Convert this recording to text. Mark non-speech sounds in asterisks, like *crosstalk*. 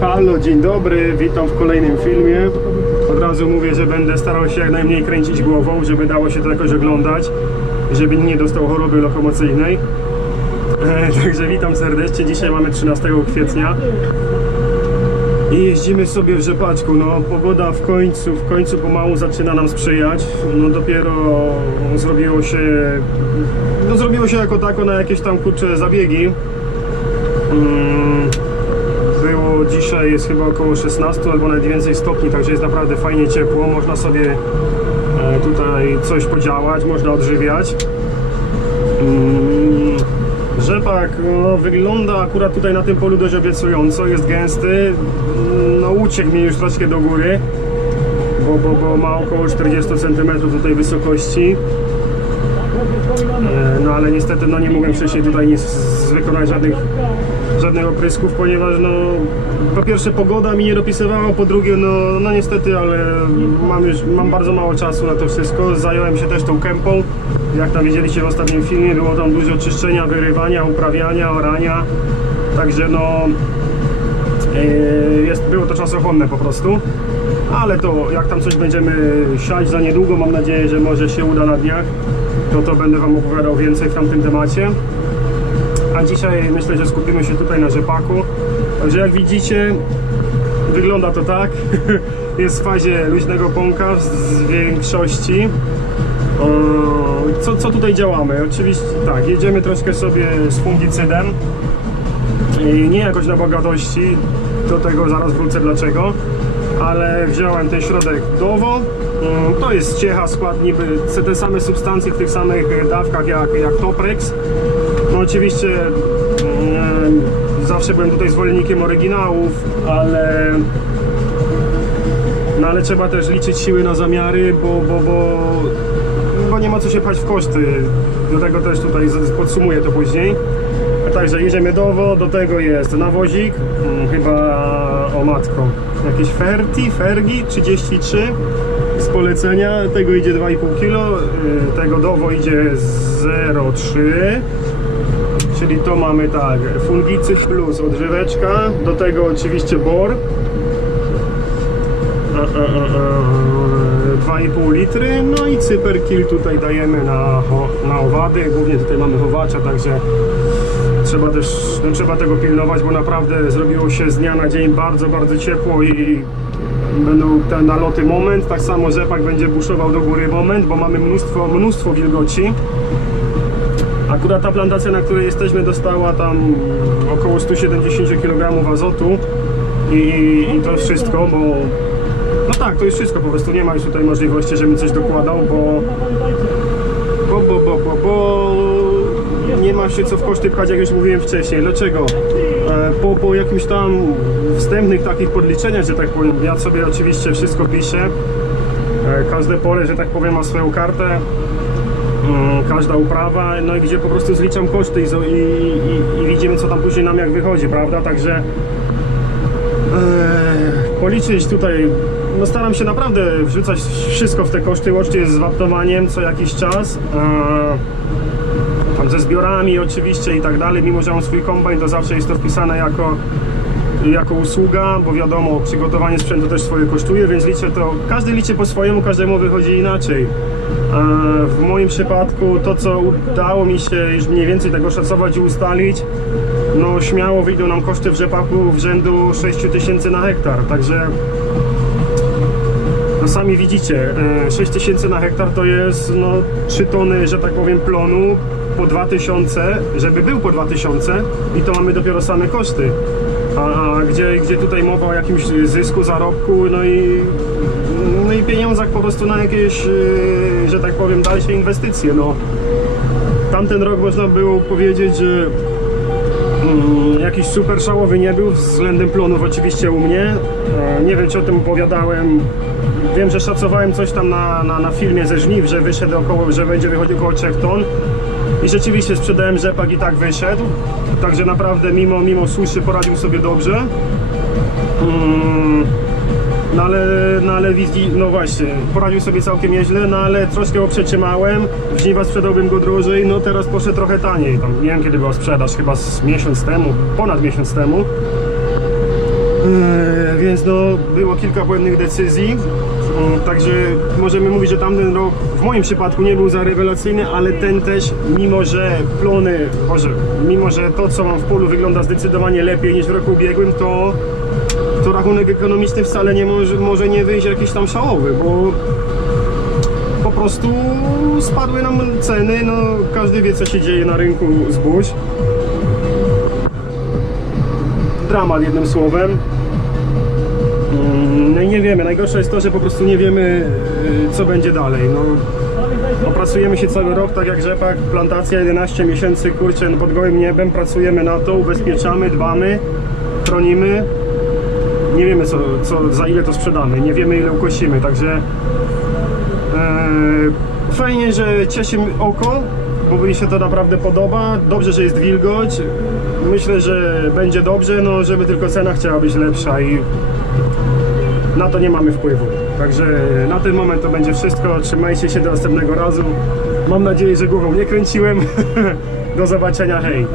Halo, dzień dobry, witam w kolejnym filmie. Od razu mówię, że będę starał się jak najmniej kręcić głową, żeby dało się to jakoś oglądać, żeby nie dostał choroby lokomocyjnej. E, także witam serdecznie, dzisiaj mamy 13 kwietnia i jeździmy sobie w rzepaczku. No pogoda w końcu, w końcu pomału zaczyna nam sprzyjać. No dopiero zrobiło się, no zrobiło się jako tako na jakieś tam kurcze zabiegi. Mm, dzisiaj, jest chyba około 16 albo nawet więcej stopni, także jest naprawdę fajnie ciepło. Można sobie e, tutaj coś podziałać, można odżywiać. Mm, Rzepak no, wygląda akurat tutaj na tym polu dość obiecująco, jest gęsty. No uciekł mi już troszkę do góry, bo, bo, bo ma około 40 cm tutaj wysokości. E, No ale niestety no, nie mogłem wcześniej tutaj nic wykonać żadnych, żadnych oprysków, ponieważ no po pierwsze pogoda mi nie dopisywała, po drugie no, no niestety, ale mam już mam bardzo mało czasu na to wszystko. Zająłem się też tą kępą. Jak tam widzieliście w ostatnim filmie, było tam dużo czyszczenia, wyrywania, uprawiania, orania. Także no Yy, Jest, było to czasochłonne po prostu, ale to jak tam coś będziemy siać za niedługo, mam nadzieję, że może się uda na dniach, to to będę Wam opowiadał więcej w tamtym temacie. A dzisiaj myślę, że skupimy się tutaj na rzepaku. Także jak widzicie, wygląda to tak. *laughs* Jest w fazie luźnego pąka z większości. Co, co tutaj działamy? Oczywiście tak, jedziemy troszkę sobie z fungicydem. I nie jakoś na bogatości, do tego zaraz wrócę dlaczego, ale wziąłem ten środek Dowo. Mm, To jest ciecha, skład niby te same substancje w tych samych dawkach jak, jak Toprex. Oczywiście mm, zawsze byłem tutaj zwolennikiem oryginałów, ale no ale trzeba też liczyć siły na zamiary, bo, bo, bo, bo nie ma co się pchać w koszty. Do tego też tutaj podsumuję to później. Także jedziemy do Owo, do tego jest nawozik, hmm, chyba o matko, jakieś Ferti, Fergi 33 z polecenia, tego idzie 2,5 kg, y, tego Dowo idzie 0,3 Czyli to mamy tak, fungicyd plus odżyweczka, do tego oczywiście bor, E, e, e, e, 2,5 litry, no i cyperkil tutaj dajemy na, na owady, głównie tutaj mamy chowacza, także trzeba też, no, trzeba tego pilnować, bo naprawdę zrobiło się z dnia na dzień bardzo, bardzo ciepło i będą te naloty moment, tak samo rzepak będzie buszował do góry moment, bo mamy mnóstwo, mnóstwo wilgoci. Akurat ta plantacja, na której jesteśmy, dostała tam około 170 kg azotu i, i to jest wszystko, bo no tak, to jest wszystko, po prostu nie ma już tutaj możliwości, żebym coś dokładał, bo bo, bo, bo, bo, bo nie ma się co w koszty pchać, jak już mówiłem wcześniej. Dlaczego? E, Po, po jakimś tam wstępnych takich podliczeniach, że tak powiem, ja sobie oczywiście wszystko piszę. E, Każde pole, że tak powiem, ma swoją kartę. Mm, Każda uprawa, no i gdzie po prostu zliczam koszty i, i, i, widzimy co tam później nam jak wychodzi, prawda? Także Eee, policzyć tutaj, no staram się naprawdę wrzucać wszystko w te koszty, łącznie z wapnowaniem co jakiś czas. Eee, tam ze zbiorami oczywiście i tak dalej, mimo że mam swój kombajn, to zawsze jest to wpisane jako, jako usługa, bo wiadomo, przygotowanie sprzętu też swoje kosztuje, więc liczę to, każdy liczy po swojemu, każdemu wychodzi inaczej. Eee, W moim przypadku to, co udało mi się już mniej więcej tego szacować i ustalić, no śmiało wyjdą nam koszty w rzepaku w rzędu 6000 na hektar, także no sami widzicie, e, 6000 na hektar to jest no 3 tony, że tak powiem, plonu po 2000, żeby był po 2000 i to mamy dopiero same koszty. A, a gdzie, gdzie tutaj mowa o jakimś zysku, zarobku, no i, no i pieniądzach po prostu na jakieś, e, że tak powiem, dalsze inwestycje, no. Tamten rok można było powiedzieć, że Mm, jakiś super szałowy nie był względem plonów oczywiście u mnie. E, Nie wiem czy o tym opowiadałem. Wiem, że szacowałem coś tam na, na, na filmie ze żniw, że wyszedł około, że będzie wychodził około 3 ton. I rzeczywiście sprzedałem rzepak i tak wyszedł. Także naprawdę mimo, mimo suszy poradził sobie dobrze. Mm, No ale, no ale widzi, no właśnie, poradził sobie całkiem nieźle, no ale troszkę go przetrzymałem, w żniwa sprzedałbym go drożej, no teraz poszedł trochę taniej, tam nie wiem kiedy była sprzedaż, chyba z miesiąc temu, ponad miesiąc temu. Eee, Więc no, było kilka błędnych decyzji. Także możemy mówić, że tamten rok w moim przypadku nie był za rewelacyjny, ale ten też, mimo że plony, Boże, mimo że to co mam w polu wygląda zdecydowanie lepiej niż w roku ubiegłym, to, to rachunek ekonomiczny wcale nie może, może nie wyjść jakiś tam szałowy, bo po prostu spadły nam ceny, no każdy wie co się dzieje na rynku zbóż. Dramat jednym słowem. Mm, No i nie wiemy, najgorsze jest to, że po prostu nie wiemy y, co będzie dalej. No, opracujemy się cały rok, tak jak rzepak, plantacja 11 miesięcy, kurczę, no pod gołym niebem, pracujemy na to, ubezpieczamy, dbamy, chronimy. Nie wiemy co, co, za ile to sprzedamy, nie wiemy ile ukosimy, także Eee, Fajnie, że cieszy oko, bo mi się to naprawdę podoba. Dobrze, że jest wilgoć. Myślę, że będzie dobrze, no żeby tylko cena chciała być lepsza i na to nie mamy wpływu. Także na ten moment to będzie wszystko. Trzymajcie się do następnego razu. Mam nadzieję, że głową nie kręciłem. *laughs* Do zobaczenia, hej!